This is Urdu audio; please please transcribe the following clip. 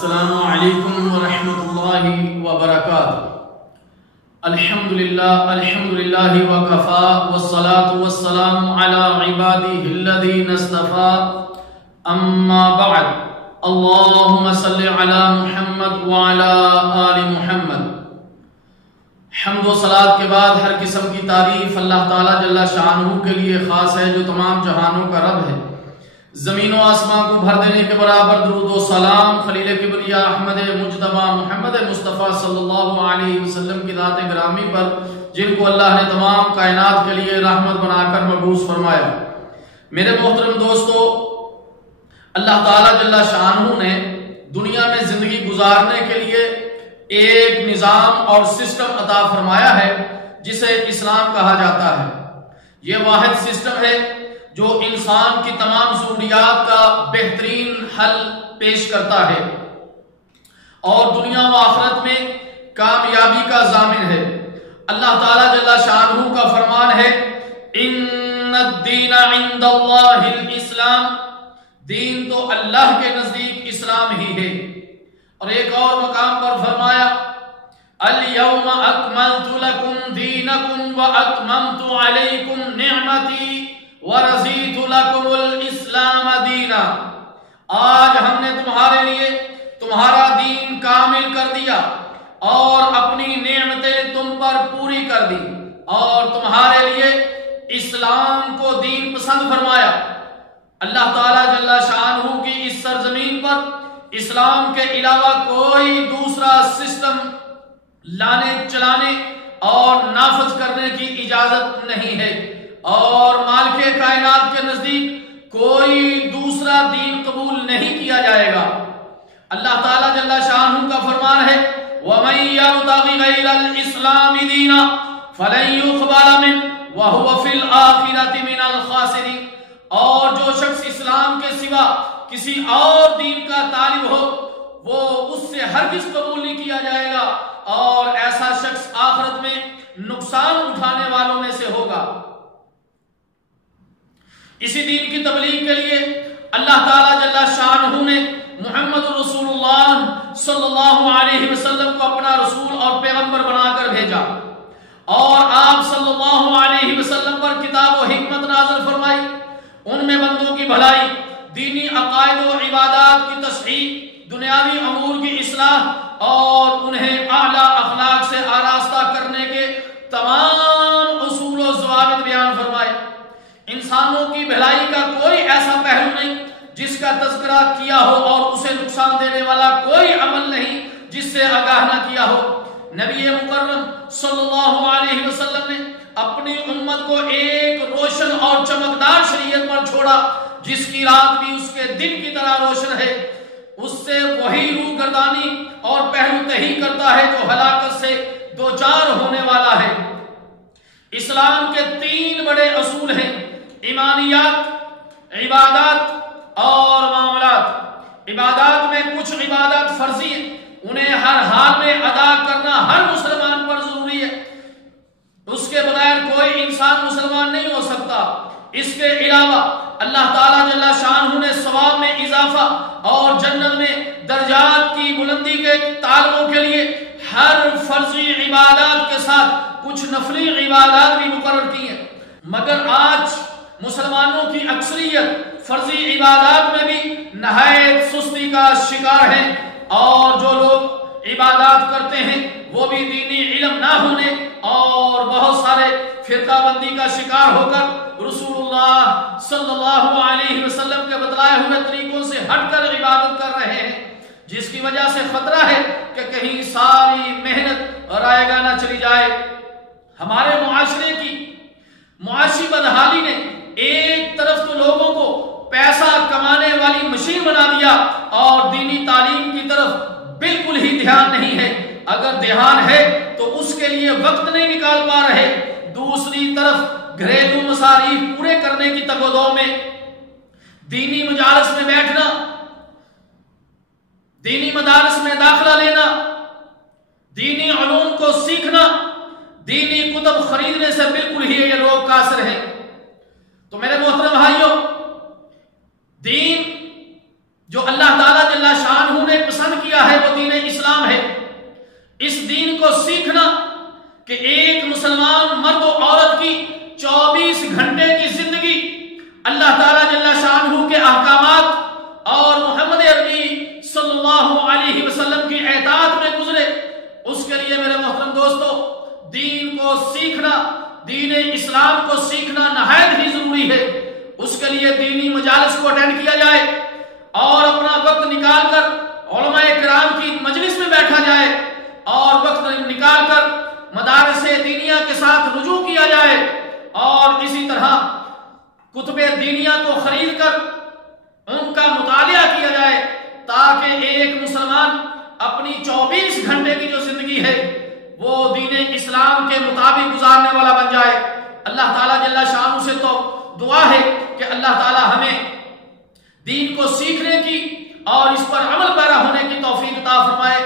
السلام علیکم ورحمۃ اللہ وبرکاتہ۔ الحمدللہ وکفا والصلاة والسلام علی عباده الذین اصطفى، اما بعد، اللہم صل علی محمد وعلی آل محمد۔ حمد و صلاۃ کے بعد ہر قسم کی تعریف اللہ تعالیٰ جل شانہ کے لیے خاص ہے، جو تمام جہانوں کا رب ہے۔ زمین و آسمان کو بھر دینے کے برابر درود و سلام خلیل کبریا احمد مجتبی محمد مصطفیٰ صلی اللہ علیہ وسلم کی ذات گرامی پر، جن کو اللہ نے تمام کائنات کے لیے رحمت بنا کر مبعوث فرمایا۔ میرے محترم دوستو، اللہ تعالیٰ جل شانہ نے دنیا میں زندگی گزارنے کے لیے ایک نظام اور سسٹم عطا فرمایا ہے جسے اسلام کہا جاتا ہے۔ یہ واحد سسٹم ہے جو انسان کی تمام ضروریات کا بہترین حل پیش کرتا ہے اور دنیا و آخرت میں کامیابی کا ضامن ہے۔ اللہ تعالیٰ جل شانہ کا فرمان ہے، ان الدین عند اللہ الاسلام، دین تو اللہ کے نزدیک اسلام ہی ہے۔ اور ایک اور مقام پر فرمایا، الیوم اکملت لکم دینکم واتممت علیکم نعمتی وَرَضِيتُ لَكُمُ الْإِسْلَامَ دِينًا، آج ہم نے تمہارے لیے تمہارا دین کامل کر دیا اور اپنی نعمتیں تم پر پوری کر دی اور تمہارے لیے اسلام کو دین پسند فرمایا۔ اللہ تعالیٰ جل شانہ کی اس سرزمین پر اسلام کے علاوہ کوئی دوسرا سسٹم لانے چلانے اور نافذ کرنے کی اجازت نہیں ہے، اور مالک کائنات کے نزدیک کوئی دوسرا دین قبول نہیں کیا جائے گا۔ اللہ تعالیٰ جل شانہ کا فرمان ہے، وَمَن يَبْتَغِ غَيْرَ الْإِسْلَامِ دِينًا فَلَن يُقْبَلَ مِنْهُ وَهُوَ فِي الْآخِرَةِ مِنَ الْخَاسِرِينَ، اور جو شخص اسلام کے سوا کسی اور دین کا طالب ہو وہ اس سے ہرگز قبول نہیں کیا جائے گا، اور ایسا شخص آخرت میں نقصان اٹھانے والوں میں سے ہوگا۔ اسی دین کی تبلیغ کے لیے اللہ تعالیٰ جل شانہ نے محمد رسول اللہ صلی اللہ علیہ وسلم کو اپنا رسول اور پیغمبر بنا کر بھیجا، اور آپ صلی اللہ علیہ وسلم پر کتاب و حکمت نازل فرمائی، ان میں بندوں کی بھلائی، دینی عقائد و عبادات کی تصحیح، دنیاوی امور کی اصلاح اور انہیں اعلیٰ اخلاق سے آراستہ کرنے کے تمام اصول و ضوابط بیان فرمائے۔ انسانوں کی بھلائی کا کوئی ایسا پہلو نہیں جس کا تذکرہ کیا ہو اور اسے نقصان دینے والا کوئی عمل نہیں جس سے آگاہ نہ کیا ہو۔ نبی مکرم صلی اللہ علیہ وسلم نے اپنی امت کو ایک روشن اور چمکدار شریعت پر چھوڑا، جس کی رات بھی اس کے دن کی طرح روشن ہے۔ اس سے وہی روح گردانی اور پہلو تہی کرتا ہے جو ہلاکت سے دوچار ہونے والا ہے۔ اسلام کے 3 بڑے اصول ہیں، ایمانیات، عبادات اور معاملات۔ عبادات میں کچھ عبادات فرضی ہیں، انہیں ہر حال میں ادا کرنا ہر مسلمان پر ضروری ہے، اس کے بغیر کوئی انسان مسلمان نہیں ہو سکتا۔ اس کے علاوہ اللہ تعالیٰ جل شانہ نے ثواب میں اضافہ اور جنت میں درجات کی بلندی کے طالبوں کے لیے ہر فرضی عبادات کے ساتھ کچھ نفلی عبادات بھی مقرر کی ہیں، مگر آج مسلمانوں کی اکثریت فرضی عبادات میں بھی نہایت سستی کا شکار ہیں، اور جو لوگ عبادات کرتے ہیں وہ بھی دینی علم نہ ہونے اور بہت سارے فرقہ بندی کا شکار ہو کر رسول اللہ صلی اللہ علیہ وسلم کے بتلائے ہوئے طریقوں سے ہٹ کر عبادت کر رہے ہیں، جس کی وجہ سے خطرہ ہے کہ کہیں ساری محنت رائے گاہ نہ چلی جائے۔ ہمارے معاشرے کی معاشی بدحالی نے ایک طرف تو لوگوں کو پیسہ کمانے والی مشین بنا دیا اور دینی تعلیم کی طرف بالکل ہی دھیان نہیں ہے، اگر دھیان ہے تو اس کے لیے وقت نہیں نکال پا رہے۔ دوسری طرف گھریلو مصاریف پورے کرنے کی تگ و دو میں دینی مجالس میں بیٹھنا، دینی مدارس میں داخلہ لینا، دینی علوم کو سیکھنا، دینی کتب خریدنے سے بالکل ہی یہ لوگ قاصر ہیں۔ تو میرے محترم بھائیوں، دین جو اللہ تعالیٰ جل شانہ نے پسند کیا اس دین کو سیکھنا کہ ایک مسلمان مرد و عورت کی 24 گھنٹے کی زندگی اللہ تعالیٰ جل شانہ کے احکامات اور محمد عربی صلی اللہ علیہ وسلم کی اطاعت میں گزرے، اس کے لیے میرے محترم دوستو دین کو سیکھنا، دین اسلام کو سیکھنا نہایت ہی ضروری ہے۔ اس کے لیے دینی مجالس کو اٹینڈ کیا جائے اور اپنا وقت نکال کر علماء کرام کی مجلس میں بیٹھا جائے اور وقت نکال کر مدارس دینیہ کے ساتھ رجوع کیا جائے، اور اسی طرح کتب دینیہ کو خرید کر ان کا مطالعہ کیا جائے تاکہ ایک مسلمان اپنی 24 گھنٹے کی جو زندگی ہے وہ دین اسلام کے مطابق گزارنے والا بن جائے۔ اللہ تعالیٰ جل شانہ سے تو دعا ہے کہ اللہ تعالیٰ ہمیں دین کو سیکھنے کی اور اس پر عمل پیرا ہونے کی توفیق عطا فرمائے۔